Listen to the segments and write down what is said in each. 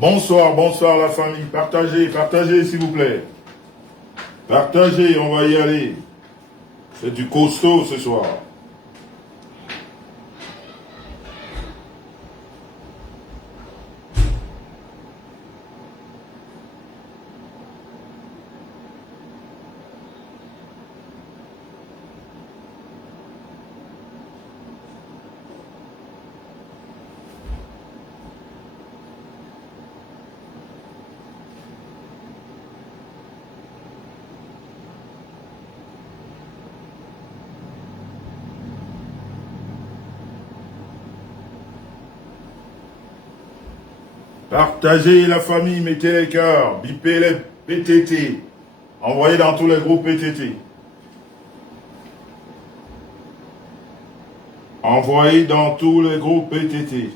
Bonsoir, bonsoir la famille. Partagez, partagez s'il vous plaît. Partagez, on va y aller. C'est du costaud ce soir. Partagez la famille, mettez les cœurs, bipez les PTT. Envoyez dans tous les groupes PTT. Envoyez dans tous les groupes PTT.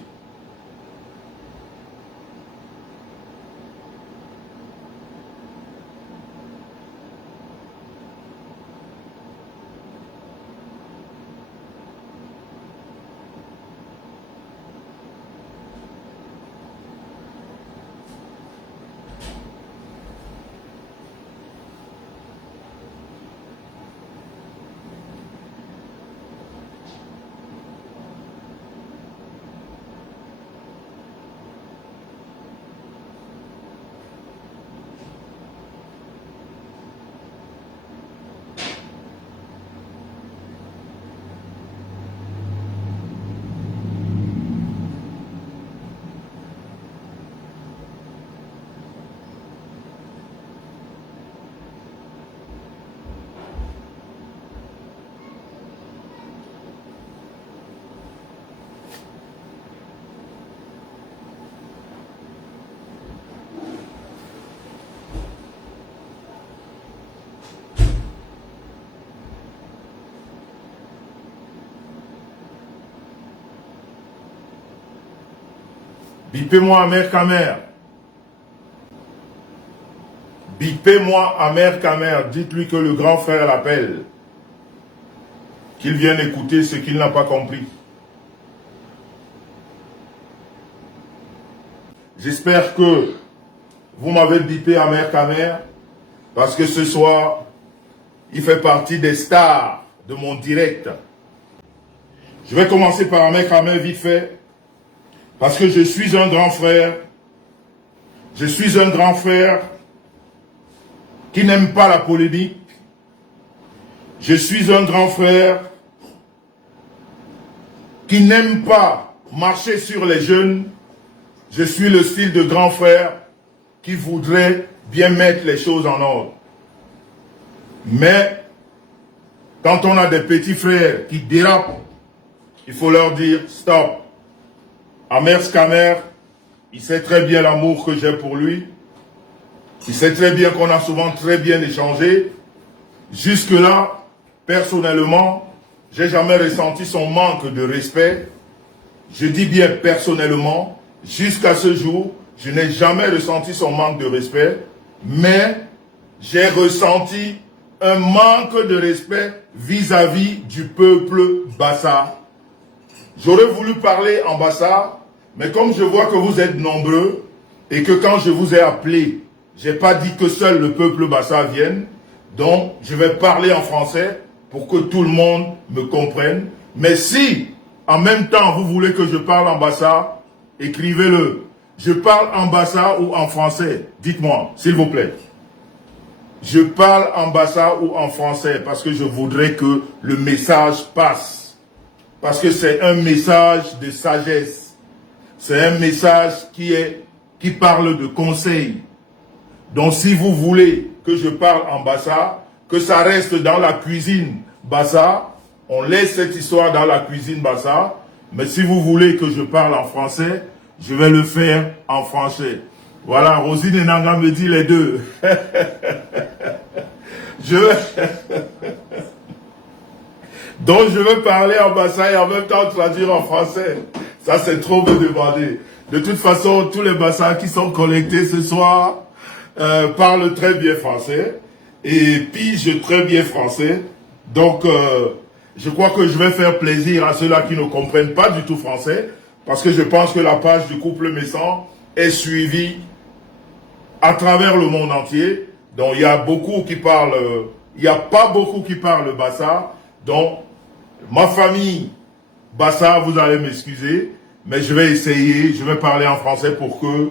Bipez-moi Amer Kamer. Bipez-moi Amer Kamer. Dites-lui que le grand frère l'appelle. Qu'il vienne écouter ce qu'il n'a pas compris. J'espère que vous m'avez bipé Amer Kamer. Parce que ce soir, il fait partie des stars de mon direct. Je vais commencer par Amer Kamer vite fait. Parce que je suis un grand frère. Je suis un grand frère qui n'aime pas la polémique. Je suis un grand frère qui n'aime pas marcher sur les jeunes. Je suis le style de grand frère qui voudrait bien mettre les choses en ordre. Mais quand on a des petits frères qui dérapent, il faut leur dire stop. Amer Kamer, il sait très bien l'amour que j'ai pour lui. Il sait très bien qu'on a souvent très bien échangé. Jusque-là, personnellement, j'ai jamais ressenti son manque de respect. Je dis bien personnellement, jusqu'à ce jour, je n'ai jamais ressenti son manque de respect. Mais j'ai ressenti un manque de respect vis-à-vis du peuple Bassa. J'aurais voulu parler en Bassa, mais comme je vois que vous êtes nombreux et que quand je vous ai appelé, je n'ai pas dit que seul le peuple Bassa vienne, donc je vais parler en français pour que tout le monde me comprenne. Mais si, en même temps, vous voulez que je parle en Bassa, écrivez-le. Je parle en Bassa ou en français? Dites-moi, s'il vous plaît. Je parle en Bassa ou en français parce que je voudrais que le message passe. Parce que c'est un message de sagesse. C'est un message qui parle de conseil. Donc si vous voulez que je parle en Bassa, que ça reste dans la cuisine Bassa, on laisse cette histoire dans la cuisine Bassa. Mais si vous voulez que je parle en français, je vais le faire en français. Voilà, Rosine et Nanga me dit les deux. Donc je veux parler en Bassa et en même temps traduire en français. Ça c'est trop me demander. De toute façon, tous les Bassa qui sont connectés ce soir parlent très bien français et pigent très bien français. Donc je crois que je vais faire plaisir à ceux-là qui ne comprennent pas du tout français, parce que je pense que la page du couple Messan est suivi à travers le monde entier. Donc, il y a beaucoup qui parlent, il n'y a pas beaucoup qui parlent Bassa. Donc, ma famille, Bassa, vous allez m'excuser, mais je vais essayer, je vais parler en français pour que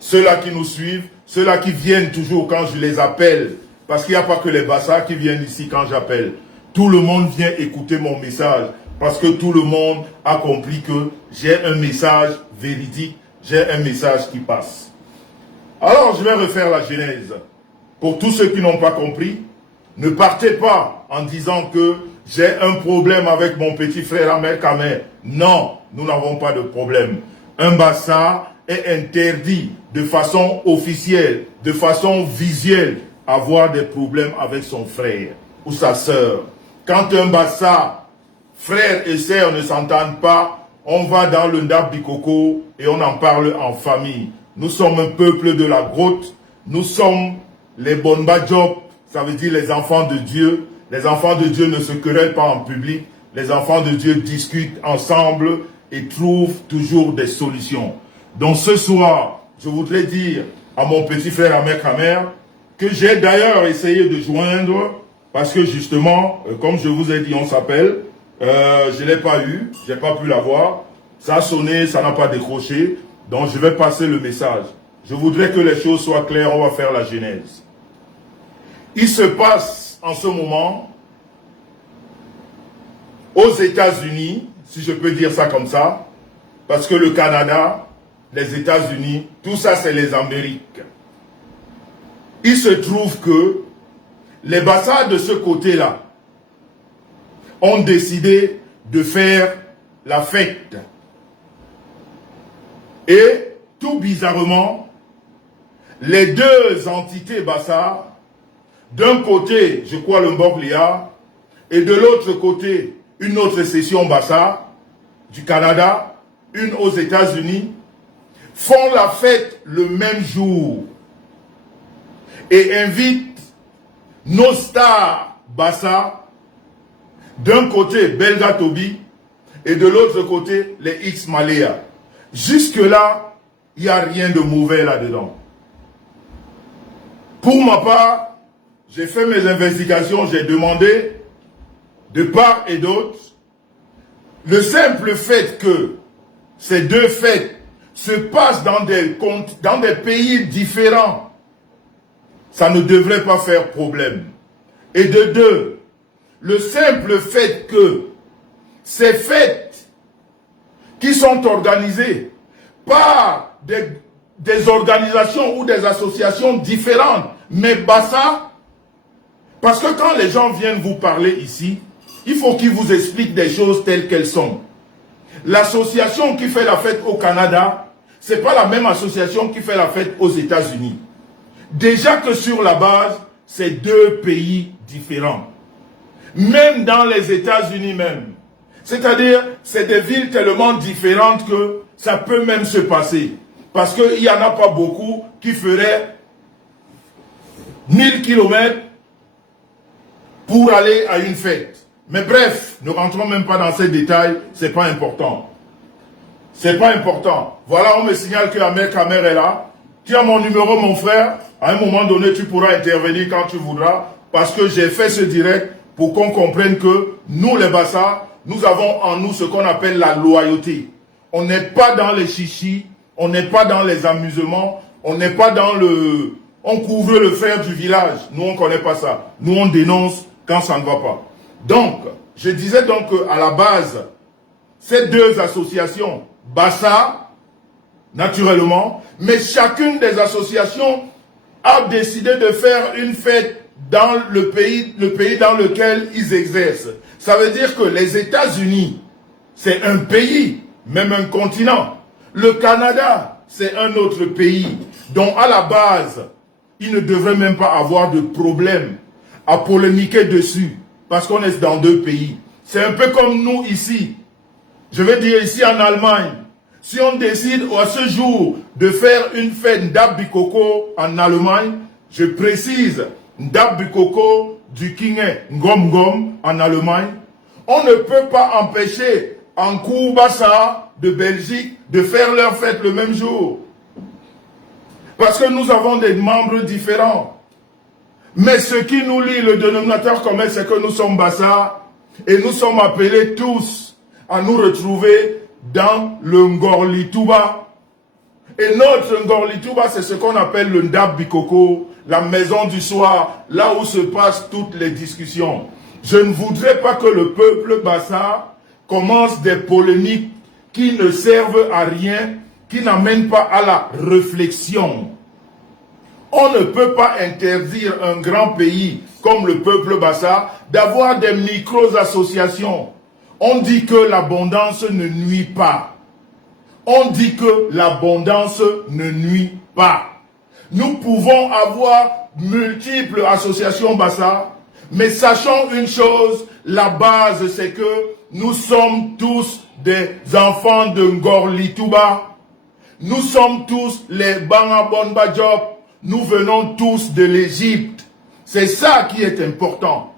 ceux-là qui nous suivent, ceux-là qui viennent toujours quand je les appelle, parce qu'il n'y a pas que les Bassa qui viennent ici quand j'appelle. Tout le monde vient écouter mon message, parce que tout le monde a compris que j'ai un message véridique, j'ai un message qui passe. Alors, je vais refaire la genèse. Pour tous ceux qui n'ont pas compris, ne partez pas en disant que j'ai un problème avec mon petit frère Ahmed Kamer. Non, nous n'avons pas de problème. Un Bassa est interdit de façon officielle, de façon visuelle, avoir des problèmes avec son frère ou sa sœur. Quand un Bassa, frère et sœur ne s'entendent pas, on va dans le Ndab Bikoko et on en parle en famille. Nous sommes un peuple de la grotte, nous sommes les Bonba Job, ça veut dire les enfants de Dieu. Les enfants de Dieu ne se querellent pas en public, les enfants de Dieu discutent ensemble et trouvent toujours des solutions. Donc ce soir, je voudrais dire à mon petit frère Ahmed Kamer, que j'ai d'ailleurs essayé de joindre, parce que justement, comme je vous ai dit, on s'appelle, je ne l'ai pas eu, je n'ai pas pu l'avoir, ça a sonné, ça n'a pas décroché, donc je vais passer le message. Je voudrais que les choses soient claires, on va faire la genèse. Il se passe en ce moment, aux États-Unis, si je peux dire ça comme ça, parce que le Canada, les États-Unis, tout ça c'est les Amériques. Il se trouve que les Bassa de ce côté-là ont décidé de faire la fête. Et tout bizarrement, les deux entités Bassa, d'un côté, je crois le Mboglia, et de l'autre côté, une autre session Bassa du Canada, une aux États-Unis, font la fête le même jour et invitent nos stars Bassa, d'un côté Belga Tobi et de l'autre côté les X Malaya. Jusque-là, il n'y a rien de mauvais là-dedans. Pour ma part, j'ai fait mes investigations, j'ai demandé de part et d'autre, le simple fait que ces deux fêtes se passent dans des pays différents, ça ne devrait pas faire problème. Et de deux, le simple fait que ces fêtes qui sont organisées par des organisations ou des associations différentes, mais Bassa, parce que quand les gens viennent vous parler ici, il faut qu'ils vous expliquent des choses telles qu'elles sont. L'association qui fait la fête au Canada, ce n'est pas la même association qui fait la fête aux États-Unis. Déjà que sur la base, c'est deux pays différents. Même dans les États-Unis même. C'est-à-dire, c'est des villes tellement différentes que ça peut même se passer. Parce qu'il n'y en a pas beaucoup qui feraient 1000 km pour aller à une fête. Mais bref, ne rentrons même pas dans ces détails, c'est pas important. C'est pas important. Voilà, on me signale que Ahmed Kamer est là. Tu as mon numéro, mon frère. À un moment donné, tu pourras intervenir quand tu voudras. Parce que j'ai fait ce direct pour qu'on comprenne que nous, les Bassa, nous avons en nous ce qu'on appelle la loyauté. On n'est pas dans les chichis, on n'est pas dans les amusements, on n'est pas dans le... On couvre le fer du village. Nous, on ne connaît pas ça. Nous, on dénonce quand ça ne va pas. Donc, je disais donc qu'à la base, ces deux associations, Bassa, naturellement, mais chacune des associations a décidé de faire une fête dans le pays dans lequel ils exercent. Ça veut dire que les États-Unis, c'est un pays, même un continent. Le Canada, c'est un autre pays. Donc, à la base, il ne devrait même pas avoir de problème à polémiquer dessus. Parce qu'on est dans deux pays. C'est un peu comme nous ici. Je veux dire ici en Allemagne. Si on décide à ce jour de faire une fête Ndab Bikoko en Allemagne, je précise, Ndab Bikoko du Kinge Ngom Ngom en Allemagne, on ne peut pas empêcher en Bassa de Belgique de faire leur fête le même jour. Parce que nous avons des membres différents. Mais ce qui nous lie, le dénominateur commun, c'est que nous sommes Bassa et nous sommes appelés tous à nous retrouver dans le Ngorlituba. Et notre Ngorlituba, c'est ce qu'on appelle le Ndab Bikoko, la maison du soir, là où se passent toutes les discussions. Je ne voudrais pas que le peuple Bassa commence des polémiques qui ne servent à rien, qui n'amènent pas à la réflexion. On ne peut pas interdire un grand pays comme le peuple Bassa d'avoir des micro-associations. On dit que l'abondance ne nuit pas. On dit que l'abondance ne nuit pas. Nous pouvons avoir multiples associations Bassa, mais sachons une chose, la base c'est que nous sommes tous des enfants de Ngorlituba. Nous sommes tous les Bangabonba Job. Nous venons tous de l'Égypte. C'est ça qui est important.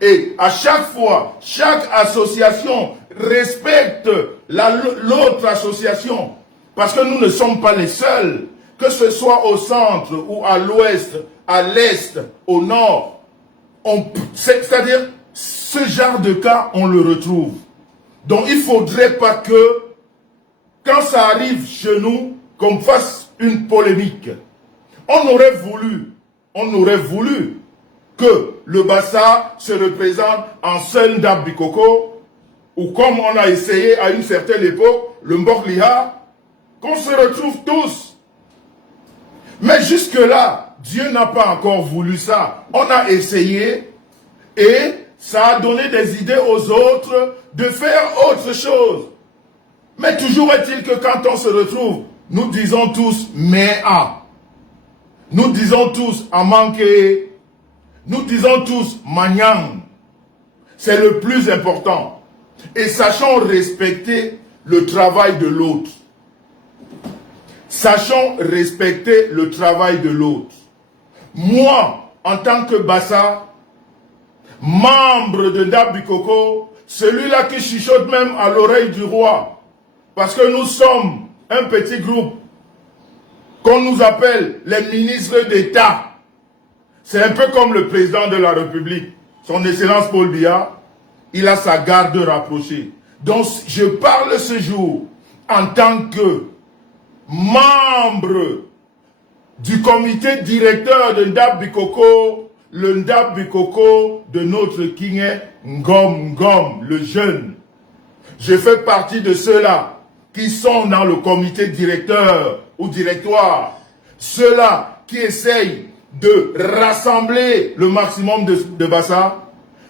Et à chaque fois, chaque association respecte l'autre association. Parce que nous ne sommes pas les seuls. Que ce soit au centre ou à l'ouest, à l'est, au nord. C'est-à-dire, ce genre de cas, on le retrouve. Donc il ne faudrait pas que, quand ça arrive chez nous, qu'on fasse une polémique. On aurait voulu que le Bassa se représente en seul Ndab Bikoko, ou comme on a essayé à une certaine époque, le Mbokliha, qu'on se retrouve tous. Mais jusque-là, Dieu n'a pas encore voulu ça. On a essayé et ça a donné des idées aux autres de faire autre chose. Mais toujours est-il que quand on se retrouve, nous disons tous « mais à ». Nous disons tous « amanke ». Nous disons tous « manyang ». C'est le plus important. Et sachons respecter le travail de l'autre. Sachons respecter le travail de l'autre. Moi, en tant que Bassa, membre de Ndab Bikoko, celui-là qui chuchote même à l'oreille du roi, parce que nous sommes un petit groupe qu'on nous appelle les ministres d'État. C'est un peu comme le président de la République, son Excellence Paul Biya, il a sa garde rapprochée. Donc je parle ce jour en tant que membre du comité directeur de Ndab Bikoko, le Ndab Bikoko de notre King Ngom Ngom, le jeune. Je fais partie de ceux-là qui sont dans le comité directeur ou directoire, ceux-là qui essayent de rassembler le maximum de Bassa.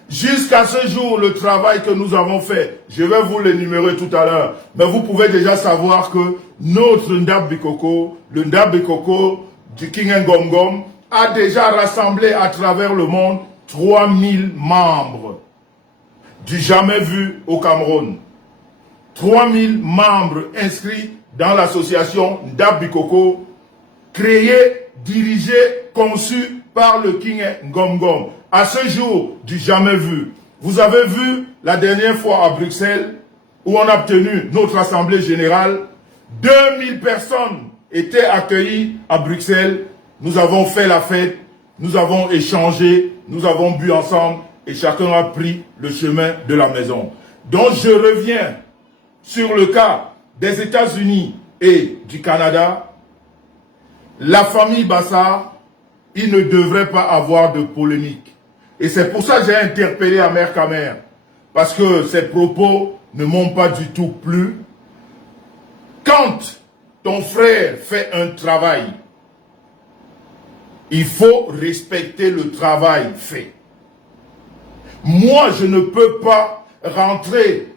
Jusqu'à ce jour, le travail que nous avons fait, je vais vous l'énumérer tout à l'heure, mais vous pouvez déjà savoir que notre Ndab Bikoko, le Ndab Bikoko du King Ngom, a déjà rassemblé à travers le monde 3000 membres. Du jamais vu au Cameroun. 3000 membres inscrits dans l'association Ndab Bikoko, créée, dirigée, conçue par le King Ngom. À ce jour, du jamais vu. Vous avez vu la dernière fois à Bruxelles, où on a tenu notre assemblée générale, 2000 personnes étaient accueillies à Bruxelles. Nous avons fait la fête, nous avons échangé, nous avons bu ensemble et chacun a pris le chemin de la maison. Donc je reviens sur le cas des États-Unis et du Canada. La famille Bassa, il ne devrait pas avoir de polémique. Et c'est pour ça que j'ai interpellé Amer Kamer. Parce que ses propos ne m'ont pas du tout plu. Quand ton frère fait un travail, il faut respecter le travail fait. Moi, je ne peux pas rentrer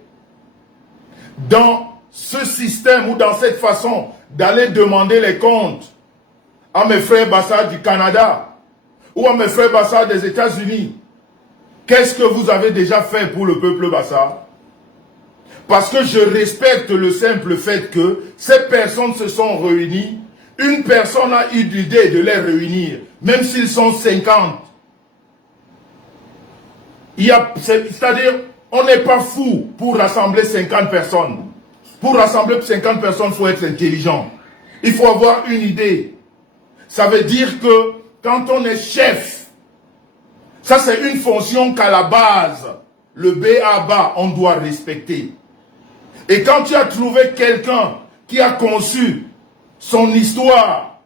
dans ce système ou dans cette façon d'aller demander les comptes à mes frères Bassa du Canada ou à mes frères Bassa des États-Unis. Qu'est-ce que vous avez déjà fait pour le peuple Bassa? Parce que je respecte le simple fait que ces personnes se sont réunies. Une personne a eu l'idée de les réunir, même s'ils sont 50. C'est-à-dire, on n'est pas fou pour rassembler 50 personnes. Pour rassembler 50 personnes, il faut être intelligent. Il faut avoir une idée. Ça veut dire que quand on est chef, ça c'est une fonction qu'à la base, le B.A.B.A. on doit respecter. Et quand tu as trouvé quelqu'un qui a conçu son histoire,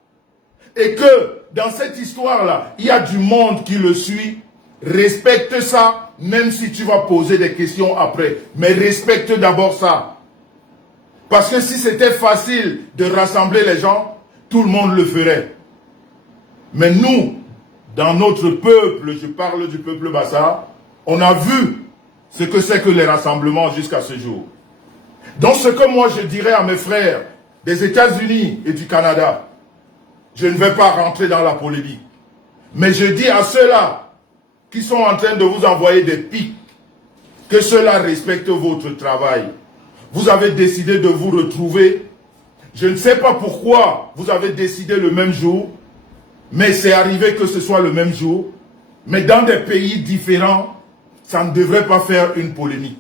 et que dans cette histoire-là, il y a du monde qui le suit, respecte ça, même si tu vas poser des questions après. Mais respecte d'abord ça. Parce que si c'était facile de rassembler les gens, tout le monde le ferait. Mais nous, dans notre peuple, je parle du peuple Bassa, on a vu ce que c'est que les rassemblements jusqu'à ce jour. Donc ce que moi je dirais à mes frères des États-Unis et du Canada, je ne vais pas rentrer dans la polémique, mais je dis à ceux-là qui sont en train de vous envoyer des pics, que ceux-là respectent votre travail. Vous avez décidé de vous retrouver. Je ne sais pas pourquoi vous avez décidé le même jour, mais c'est arrivé que ce soit le même jour. Mais dans des pays différents, ça ne devrait pas faire une polémique.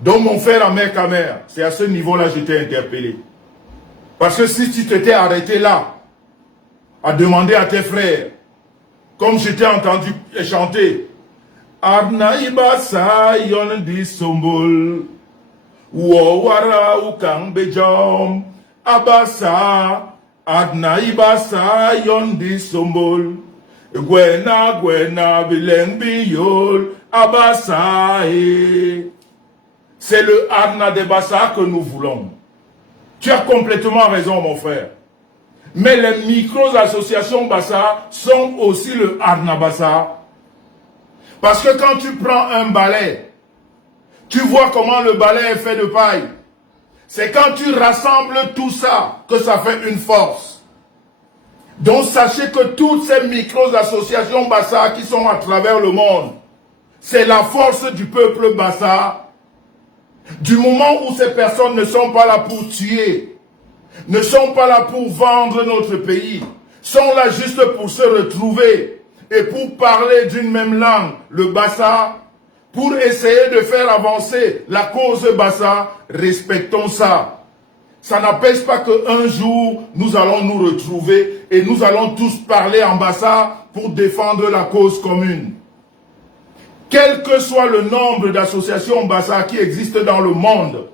Donc mon frère Ahmed Kamer, c'est à ce niveau-là que je t'ai interpellé. Parce que si tu t'étais arrêté là, à demander à tes frères, comme je t'ai entendu chanter, Arnaïba sa yon di sombol, Wawara ou kambejom, Abasa, Arnaïba sa yon di sombol, Gwena gwena bileng biyol, Abasa. C'est le Arna de Bassa que nous voulons. Tu as complètement raison, mon frère. Mais les micro-associations Bassa sont aussi le Arna Bassa. Parce que quand tu prends un balai, tu vois comment le balai est fait de paille. C'est quand tu rassembles tout ça que ça fait une force. Donc sachez que toutes ces micro-associations Bassa qui sont à travers le monde, c'est la force du peuple Bassa. Du moment où ces personnes ne sont pas là pour tuer, ne sont pas là pour vendre notre pays, sont là juste pour se retrouver et pour parler d'une même langue, le Bassa, pour essayer de faire avancer la cause Bassa, respectons ça. Ça n'empêche pas qu'un jour, nous allons nous retrouver et nous allons tous parler en Bassa pour défendre la cause commune. Quel que soit le nombre d'associations Bassa qui existent dans le monde,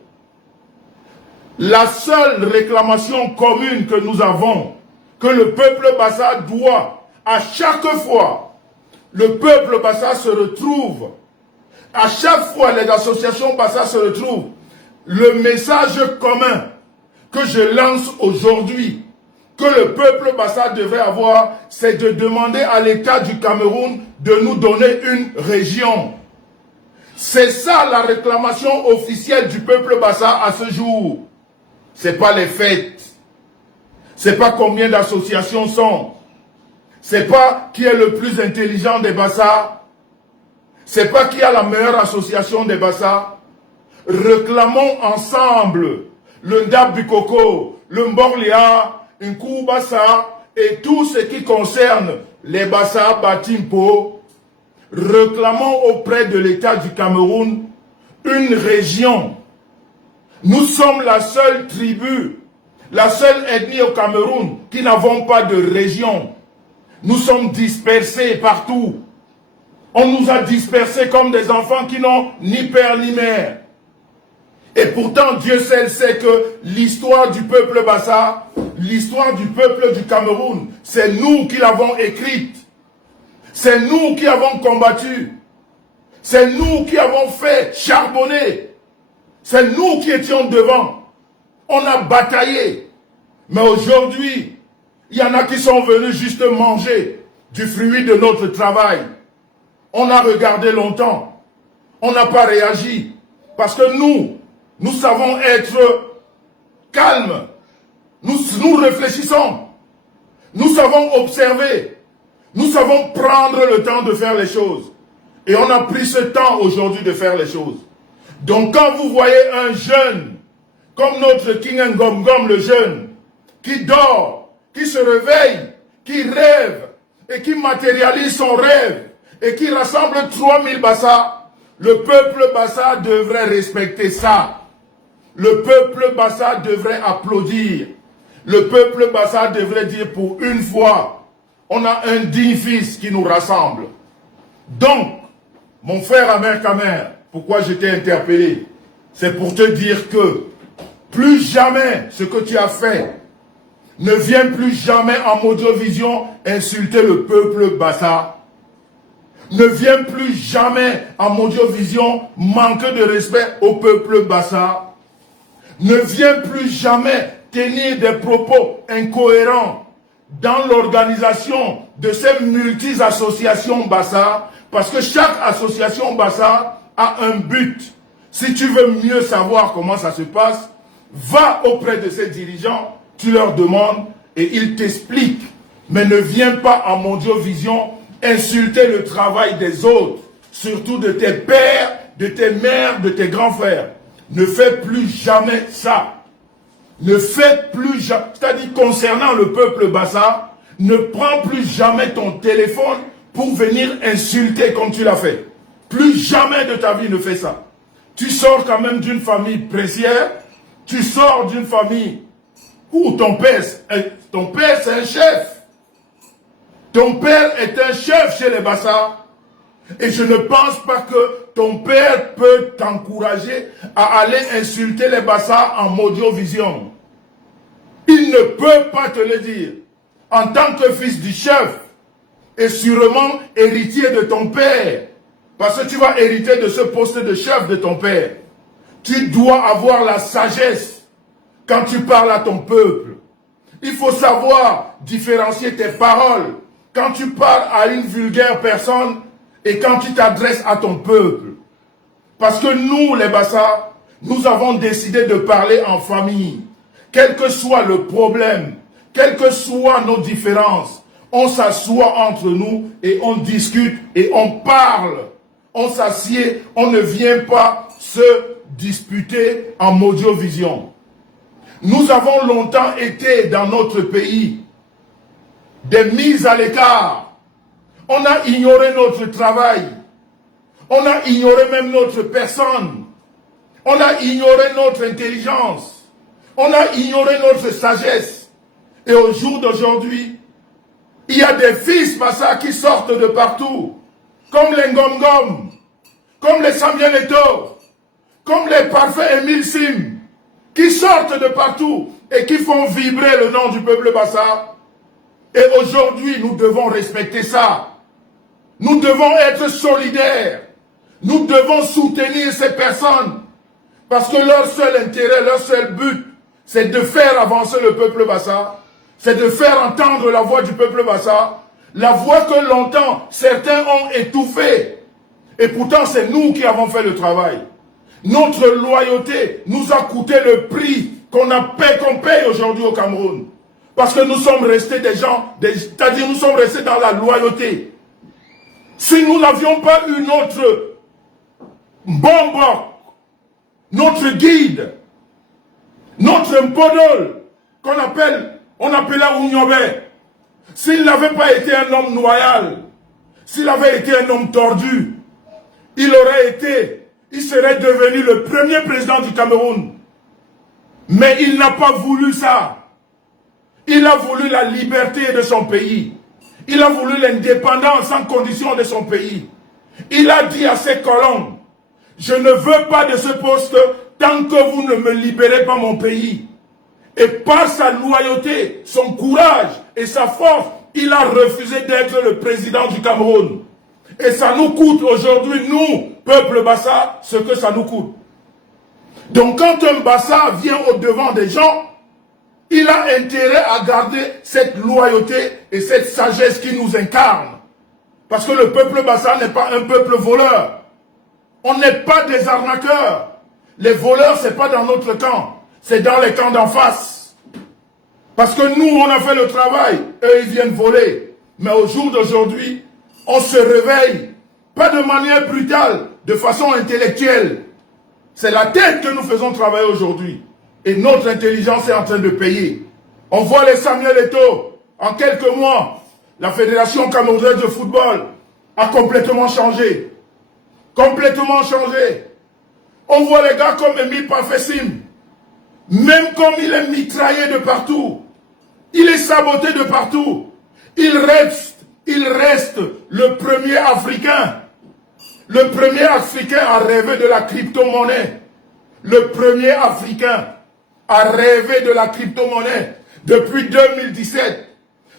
la seule réclamation commune que nous avons, que le peuple Bassa doit, à chaque fois, le peuple Bassa se retrouve, à chaque fois les associations Bassa se retrouvent, le message commun que je lance aujourd'hui, que le peuple Bassa devrait avoir, c'est de demander à l'État du Cameroun de nous donner une région. C'est ça la réclamation officielle du peuple Bassa à ce jour. C'est pas les fêtes. C'est pas combien d'associations sont. C'est pas qui est le plus intelligent des Bassa. C'est pas qui a la meilleure association des Bassa. Réclamons ensemble le Ndab Bikoko, le Mborlia, Nkou Bassa et tout ce qui concerne les Bassa Batimpo. Réclamons auprès de l'État du Cameroun une région. Nous sommes la seule tribu, la seule ethnie au Cameroun qui n'avons pas de région. Nous sommes dispersés partout. On nous a dispersés comme des enfants qui n'ont ni père ni mère. Et pourtant, Dieu seul sait que l'histoire du peuple Bassa, l'histoire du peuple du Cameroun, c'est nous qui l'avons écrite. C'est nous qui avons combattu. C'est nous qui avons fait charbonner. C'est nous qui étions devant. On a bataillé. Mais aujourd'hui, il y en a qui sont venus juste manger du fruit de notre travail. On a regardé longtemps. On n'a pas réagi. Parce que nous savons être calmes. Nous réfléchissons. Nous savons observer. Nous savons prendre le temps de faire les choses. Et on a pris ce temps aujourd'hui de faire les choses. Donc quand vous voyez un jeune, comme notre King Ngom le jeune, qui dort, qui se réveille, qui rêve, et qui matérialise son rêve, et qui rassemble 3000 Bassa, le peuple Bassa devrait respecter ça. Le peuple Bassa devrait applaudir. Le peuple Bassa devrait dire pour une fois, on a un digne fils qui nous rassemble. Donc, mon frère Amer Kamer, pourquoi je t'ai interpellé? C'est pour te dire que plus jamais ce que tu as fait ne vient plus jamais en Audiovision insulter le peuple Bassa. Ne viens plus jamais en Audiovision manquer de respect au peuple Bassa. Ne viens plus jamais tenir des propos incohérents dans l'organisation de ces multi-associations Bassa, parce que chaque association Bassa a un but. Si tu veux mieux savoir comment ça se passe, va auprès de ces dirigeants, tu leur demandes et ils t'expliquent. Mais ne viens pas en Audiovision insulter le travail des autres, surtout de tes pères, de tes mères, de tes grands frères. Ne fais plus jamais ça. Ne fais plus jamais, c'est-à-dire concernant le peuple Bassa, ne prends plus jamais ton téléphone pour venir insulter comme tu l'as fait. Plus jamais de ta vie ne fais ça. Tu sors quand même d'une famille pressière, tu sors d'une famille où ton père c'est un chef. Ton père est un chef chez les Bassa. Et je ne pense pas que ton père peut t'encourager à aller insulter les Bassa en Audiovision. Il ne peut pas te le dire. En tant que fils du chef, et sûrement héritier de ton père, parce que tu vas hériter de ce poste de chef de ton père, tu dois avoir la sagesse quand tu parles à ton peuple. Il faut savoir différencier tes paroles quand tu parles à une vulgaire personne et quand tu t'adresses à ton peuple. Parce que nous, les Bassa, nous avons décidé de parler en famille. Quel que soit le problème, quelles que soient nos différences, on s'assoit entre nous et on discute et on parle. On s'assied, on ne vient pas se disputer en Audiovision. Nous avons longtemps été dans notre pays des mises à l'écart. On a ignoré notre travail. On a ignoré même notre personne. On a ignoré notre intelligence. On a ignoré notre sagesse. Et au jour d'aujourd'hui, il y a des fils Bassa qui sortent de partout. Comme les Ngom-Ngom, comme les Samuel Eto'o, comme les parfaits Émile Sim, qui sortent de partout et qui font vibrer le nom du peuple Bassa. Et aujourd'hui, nous devons respecter ça. Nous devons être solidaires. Nous devons soutenir ces personnes. Parce que leur seul intérêt, leur seul but, c'est de faire avancer le peuple Bassa. C'est de faire entendre la voix du peuple Bassa. La voix que longtemps, certains ont étouffée. Et pourtant, c'est nous qui avons fait le travail. Notre loyauté nous a coûté le prix qu'on paye aujourd'hui au Cameroun. Parce que nous sommes restés des gens, c'est-à-dire nous sommes restés dans la loyauté. Si nous n'avions pas eu notre bombe, notre guide, notre mpodol, on appelait Ounyobe, s'il n'avait pas été un homme loyal, s'il avait été un homme tordu, il serait devenu le premier président du Cameroun. Mais il n'a pas voulu ça. Il a voulu la liberté de son pays. Il a voulu l'indépendance sans condition de son pays. Il a dit à ses colons, je ne veux pas de ce poste tant que vous ne me libérez pas mon pays. Et par sa loyauté, son courage et sa force, il a refusé d'être le président du Cameroun. Et ça nous coûte aujourd'hui, nous, peuple Bassa, ce que ça nous coûte. Donc quand un Bassa vient au devant des gens, il a intérêt à garder cette loyauté et cette sagesse qui nous incarne. Parce que le peuple Bassa n'est pas un peuple voleur. On n'est pas des arnaqueurs. Les voleurs, ce n'est pas dans notre camp. C'est dans les camps d'en face. Parce que nous, on a fait le travail. Eux, ils viennent voler. Mais au jour d'aujourd'hui, on se réveille. Pas de manière brutale, de façon intellectuelle. C'est la tête que nous faisons travailler aujourd'hui. Et notre intelligence est en train de payer. On voit les Samuel Eto'o. En quelques mois, la Fédération camerounaise de football a complètement changé. Complètement changé. On voit les gars comme Émile Parfait Sim. Même comme il est mitraillé de partout. Il est saboté de partout. Il reste le premier Africain. Le premier Africain a rêvé de la crypto-monnaie. Le premier Africain a rêvé de la crypto-monnaie depuis 2017.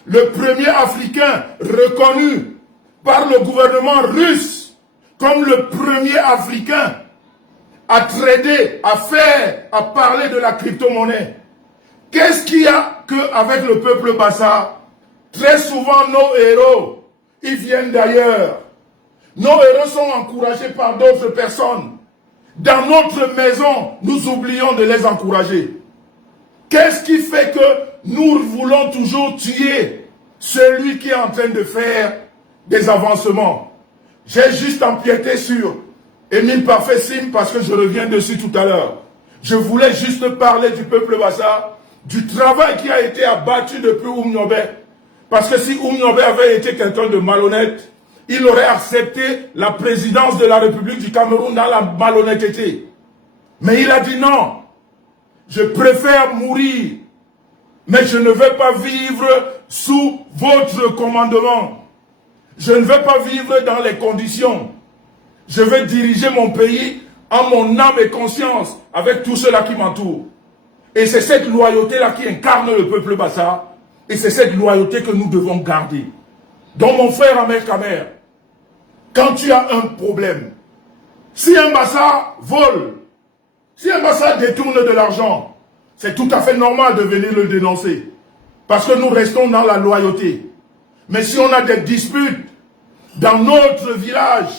Le premier Africain reconnu par le gouvernement russe comme le premier Africain à trader, à parler de la crypto-monnaie. Qu'est-ce qu'il y a qu'avec le peuple Bassa? Très souvent, nos héros, ils viennent d'ailleurs. Nos héros sont encouragés par d'autres personnes. Dans notre maison, nous oublions de les encourager. Qu'est-ce qui fait que nous voulons toujours tuer celui qui est en train de faire des avancements? J'ai juste empiété sur Émile Parfait Sim parce que je reviens dessus tout à l'heure. Je voulais juste parler du peuple Bassa, du travail qui a été abattu depuis Oumniobé. Parce que si Oumniobé avait été quelqu'un de malhonnête, il aurait accepté la présidence de la République du Cameroun dans la malhonnêteté. Mais il a dit non, je préfère mourir, mais je ne vais pas vivre sous votre commandement. Je ne vais pas vivre dans les conditions. Je vais diriger mon pays en mon âme et conscience avec tous ceux-là qui m'entourent. Et c'est cette loyauté-là qui incarne le peuple Bassa. Et c'est cette loyauté que nous devons garder. Donc mon frère Ahmed Kamer, quand tu as un problème, si un Bassa vole, si un Bassa détourne de l'argent, c'est tout à fait normal de venir le dénoncer. Parce que nous restons dans la loyauté. Mais si on a des disputes dans notre village,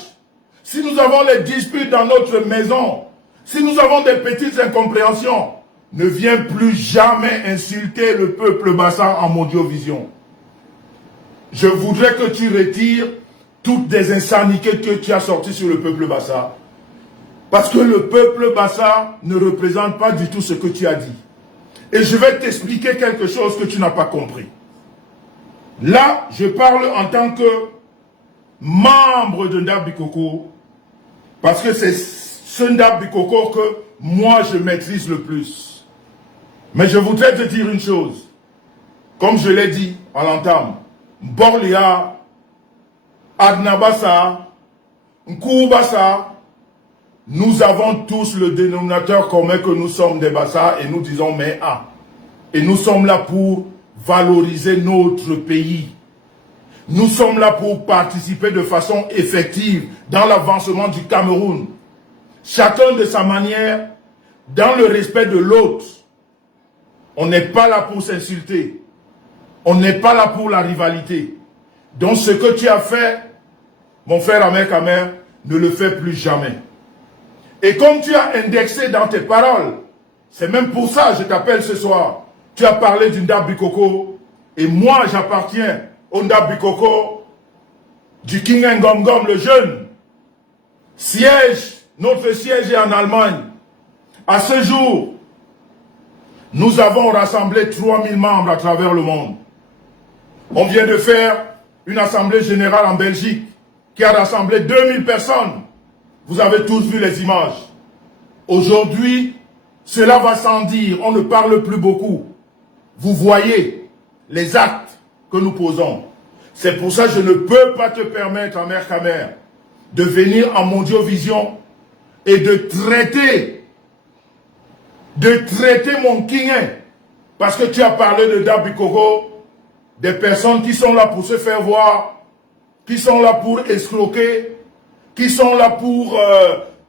si nous avons des disputes dans notre maison, si nous avons des petites incompréhensions, ne viens plus jamais insulter le peuple Bassa en Mondiovision. Je voudrais que tu retires toutes les insanités que tu as sorties sur le peuple Bassa. Parce que le peuple Bassa ne représente pas du tout ce que tu as dit. Et je vais t'expliquer quelque chose que tu n'as pas compris. Là, je parle en tant que membre de Ndap Bikoko, parce que c'est ce Ndap Bikoko que moi je maîtrise le plus. Mais je voudrais te dire une chose. Comme je l'ai dit à l'entame, Borlia, Adnabassa, Nkoubassa, nous avons tous le dénominateur commun que nous sommes des Bassa et nous disons mais ah. Et nous sommes là pour valoriser notre pays. Nous sommes là pour participer de façon effective dans l'avancement du Cameroun. Chacun de sa manière, dans le respect de l'autre. On n'est pas là pour s'insulter. On n'est pas là pour la rivalité. Donc ce que tu as fait, mon frère Ahmed Kamer, ne le fais plus jamais. Et comme tu as indexé dans tes paroles, c'est même pour ça que je t'appelle ce soir. Tu as parlé du Ndap Bikoko, et moi j'appartiens au Ndap Bikoko du King Ngom le jeune. Notre siège est en Allemagne. À ce jour, nous avons rassemblé 3000 membres à travers le monde. On vient de faire une assemblée générale en Belgique qui a rassemblé 2000 personnes. Vous avez tous vu les images. Aujourd'hui, cela va sans dire, on ne parle plus beaucoup. Vous voyez les actes que nous posons. C'est pour ça que je ne peux pas te permettre, Ahmed Kamer, de venir en Mondiovision et de traiter mon Kingin, parce que tu as parlé de Ndap Bikoko, des personnes qui sont là pour se faire voir, qui sont là pour escroquer, qui sont là pour,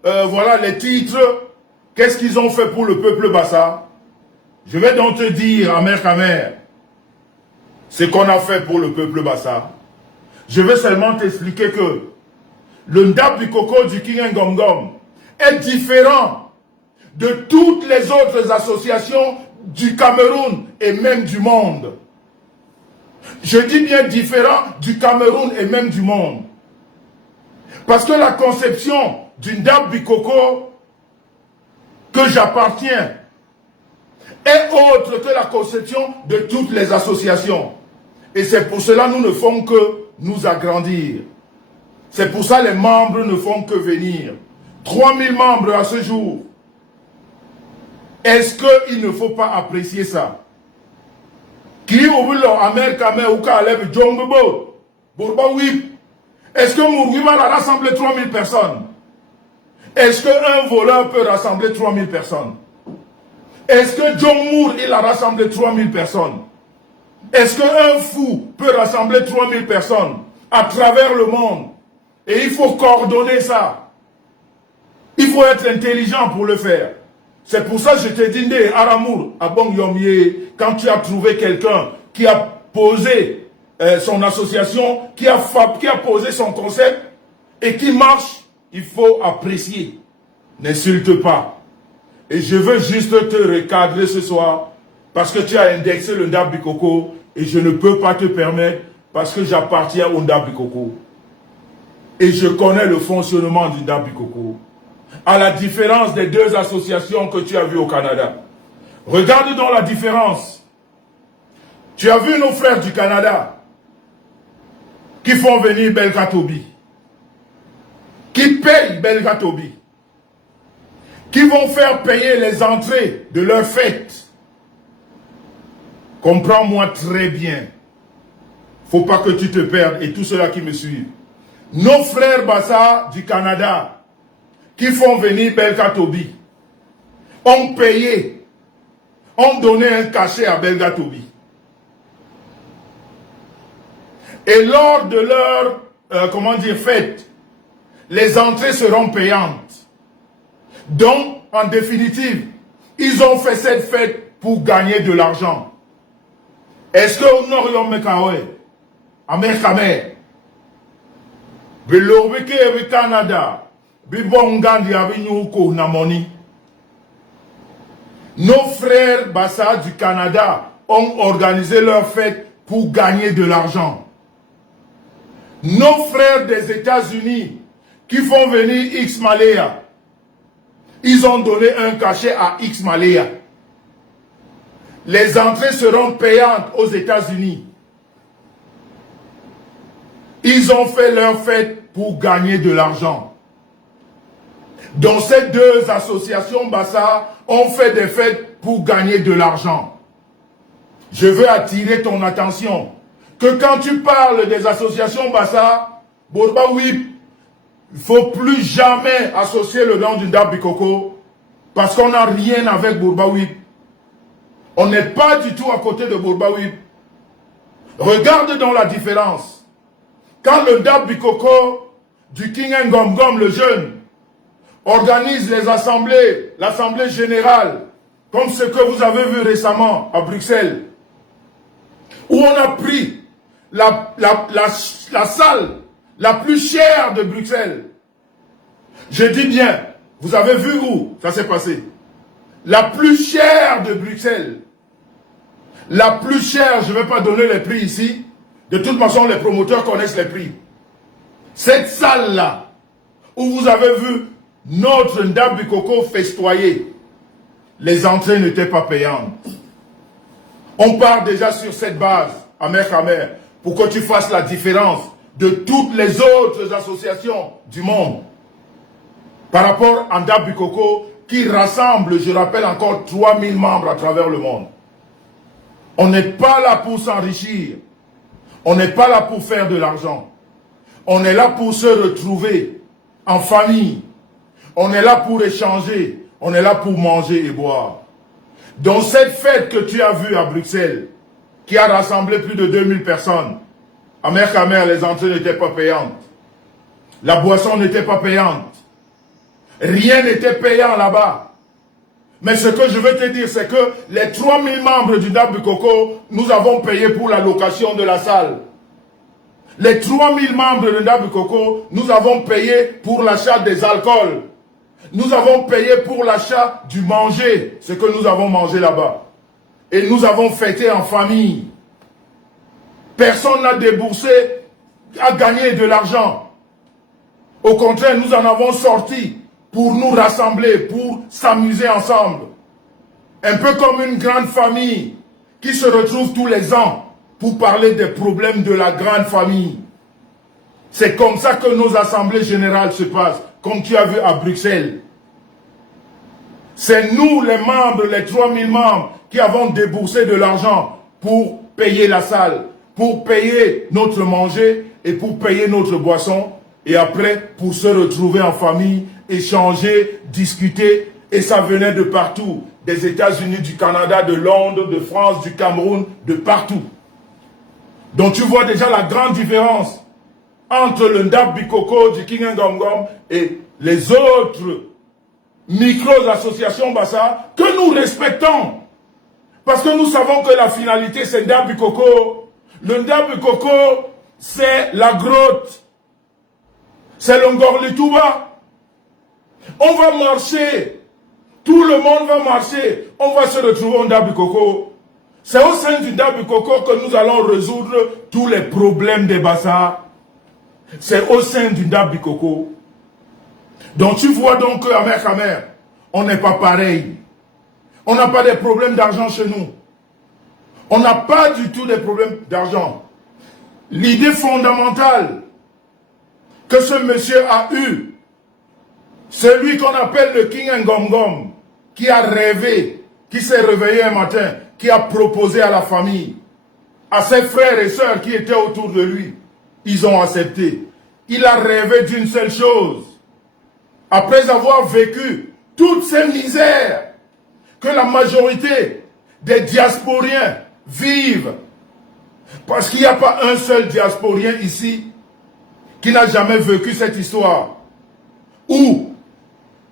voilà, les titres. Qu'est-ce qu'ils ont fait pour le peuple Bassa? Je vais donc te dire, Ahmed Kamer, ce qu'on a fait pour le peuple Bassa. Je vais seulement t'expliquer que le Ndap Bikoko du King Ngom est différent de toutes les autres associations du Cameroun et même du monde. Je dis bien différent du Cameroun et même du monde. Parce que la conception du Ndap Bikoko que j'appartiens est autre que la conception de toutes les associations. Et c'est pour cela que nous ne faisons que nous agrandir. C'est pour ça que les membres ne font que venir. 3000 membres à ce jour. Est-ce qu'il ne faut pas apprécier ça? Qui ouvre Amer Kamer ou Kaleb Djongbo, Bourba Wip. Est-ce que Mourguima a rassemblé 3000 personnes? Est-ce qu'un voleur peut rassembler 3000 personnes? Est-ce que John Moore, il a rassemblé 3000 personnes? Est-ce qu'un fou peut rassembler 3000 personnes à travers le monde? Et il faut coordonner ça. Il faut être intelligent pour le faire. C'est pour ça que je te dis, Aramour, à Bong Yomye, quand tu as trouvé quelqu'un qui a posé son association, qui a posé son concept et qui marche, il faut apprécier. N'insulte pas. Et je veux juste te recadrer ce soir parce que tu as indexé le Ndab Bikoko et je ne peux pas te permettre parce que j'appartiens au Ndab Bikoko. Et je connais le fonctionnement du Ndab Bikoko. À la différence des deux associations que tu as vues au Canada. Regarde donc la différence. Tu as vu nos frères du Canada qui font venir Belgatobi, qui payent Belgatobi, qui vont faire payer les entrées de leurs fêtes. Comprends-moi très bien. Faut pas que tu te perdes et tous ceux-là qui me suivent. Nos frères Bassa du Canada qui font venir Belgatobi ont payé, ont donné un cachet à Belgatobi. Et lors de leur, fête, les entrées seront payantes. Donc, en définitive, ils ont fait cette fête pour gagner de l'argent. Est-ce que au Nord Mekawe, à Mekame, Belobeke et Canada, Bibongandi Abinyuko Namoni, nos frères Bassa du Canada ont organisé leur fête pour gagner de l'argent. Nos frères des États-Unis qui font venir X Malaya, ils ont donné un cachet à X Malaya. Les entrées seront payantes aux États-Unis. Ils ont fait leur fête pour gagner de l'argent. Donc ces deux associations Bassa ont fait des fêtes pour gagner de l'argent. Je veux attirer ton attention que quand tu parles des associations Bassa, Bourba Wip, il ne faut plus jamais associer le nom du Ndab Bikoko parce qu'on n'a rien avec Bourba Wip. On n'est pas du tout à côté de Bourba Wip. Regarde donc la différence. Quand le Ndab Bikoko du King Ngomgom le jeune organise les assemblées, l'assemblée générale, comme ce que vous avez vu récemment à Bruxelles, où on a pris la salle la plus chère de Bruxelles. Je dis bien, vous avez vu où ça s'est passé? La plus chère de Bruxelles. La plus chère, je ne vais pas donner les prix ici. De toute façon, les promoteurs connaissent les prix. Cette salle-là, où vous avez vu notre Ndab Bikoko festoyer, les entrées n'étaient pas payantes. On part déjà sur cette base, Amer Kamer, pour que tu fasses la différence de toutes les autres associations du monde. Par rapport à Ndab Bikoko, qui rassemble, je rappelle encore, 3000 membres à travers le monde. On n'est pas là pour s'enrichir. On n'est pas là pour faire de l'argent. On est là pour se retrouver en famille. On est là pour échanger. On est là pour manger et boire. Dans cette fête que tu as vue à Bruxelles, qui a rassemblé plus de 2000 personnes, à Mercamer, les entrées n'étaient pas payantes. La boisson n'était pas payante. Rien n'était payant là-bas. Mais ce que je veux te dire, c'est que les 3000 membres du Ndab Bikoko, nous avons payé pour la location de la salle. Les 3000 membres du Ndab Bikoko, nous avons payé pour l'achat des alcools. Nous avons payé pour l'achat du manger, ce que nous avons mangé là-bas. Et nous avons fêté en famille. Personne n'a déboursé, a gagné de l'argent. Au contraire, nous en avons sorti pour nous rassembler, pour s'amuser ensemble. Un peu comme une grande famille qui se retrouve tous les ans pour parler des problèmes de la grande famille. C'est comme ça que nos assemblées générales se passent, comme tu as vu à Bruxelles. C'est nous, les membres, les 3000 membres, qui avons déboursé de l'argent pour payer la salle, pour payer notre manger et pour payer notre boisson. Et après, pour se retrouver en famille, échanger, discuter. Et ça venait de partout. Des États-Unis, du Canada, de Londres, de France, du Cameroun, de partout. Donc tu vois déjà la grande différence entre le Ndap Bikoko du King Ngom et les autres micro-associations Bassa que nous respectons. Parce que nous savons que la finalité c'est Ndap Bikoko. Le Ndap Bikoko, c'est la grotte. C'est le Ngorlitouba. On va marcher. Tout le monde va marcher. On va se retrouver au Ndap Bikoko. C'est au sein du Ndap Bikoko que nous allons résoudre tous les problèmes des Bassa. C'est au sein du Ndap Bikoko. Donc tu vois donc qu'à Kamer, on n'est pas pareil. On n'a pas des problèmes d'argent chez nous. On n'a pas du tout des problèmes d'argent. L'idée fondamentale que ce monsieur a eue, celui qu'on appelle le King Ngom, qui a rêvé, qui s'est réveillé un matin, qui a proposé à la famille, à ses frères et sœurs qui étaient autour de lui, ils ont accepté. Il a rêvé d'une seule chose. Après avoir vécu toutes ces misères que la majorité des diasporiens vivent, parce qu'il n'y a pas un seul diasporien ici qui n'a jamais vécu cette histoire, où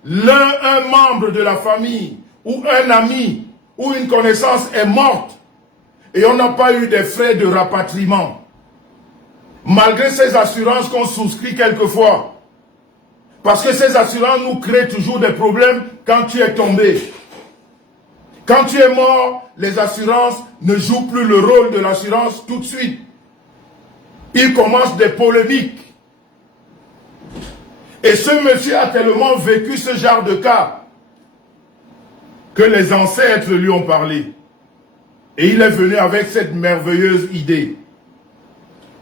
un membre de la famille, ou un ami, ou une connaissance est morte, et on n'a pas eu des frais de rapatriement. Malgré ces assurances qu'on souscrit quelquefois. Parce que ces assurances nous créent toujours des problèmes quand tu es tombé. Quand tu es mort, les assurances ne jouent plus le rôle de l'assurance tout de suite. Il commence des polémiques. Et ce monsieur a tellement vécu ce genre de cas que les ancêtres lui ont parlé. Et il est venu avec cette merveilleuse idée.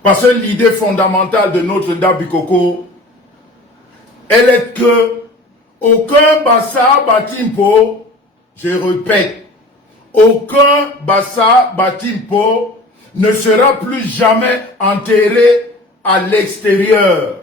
Parce que l'idée fondamentale de notre Ndap Bikoko, elle est que aucun Bassa Batimpo, je répète, aucun Bassa Batimpo ne sera plus jamais enterré à l'extérieur.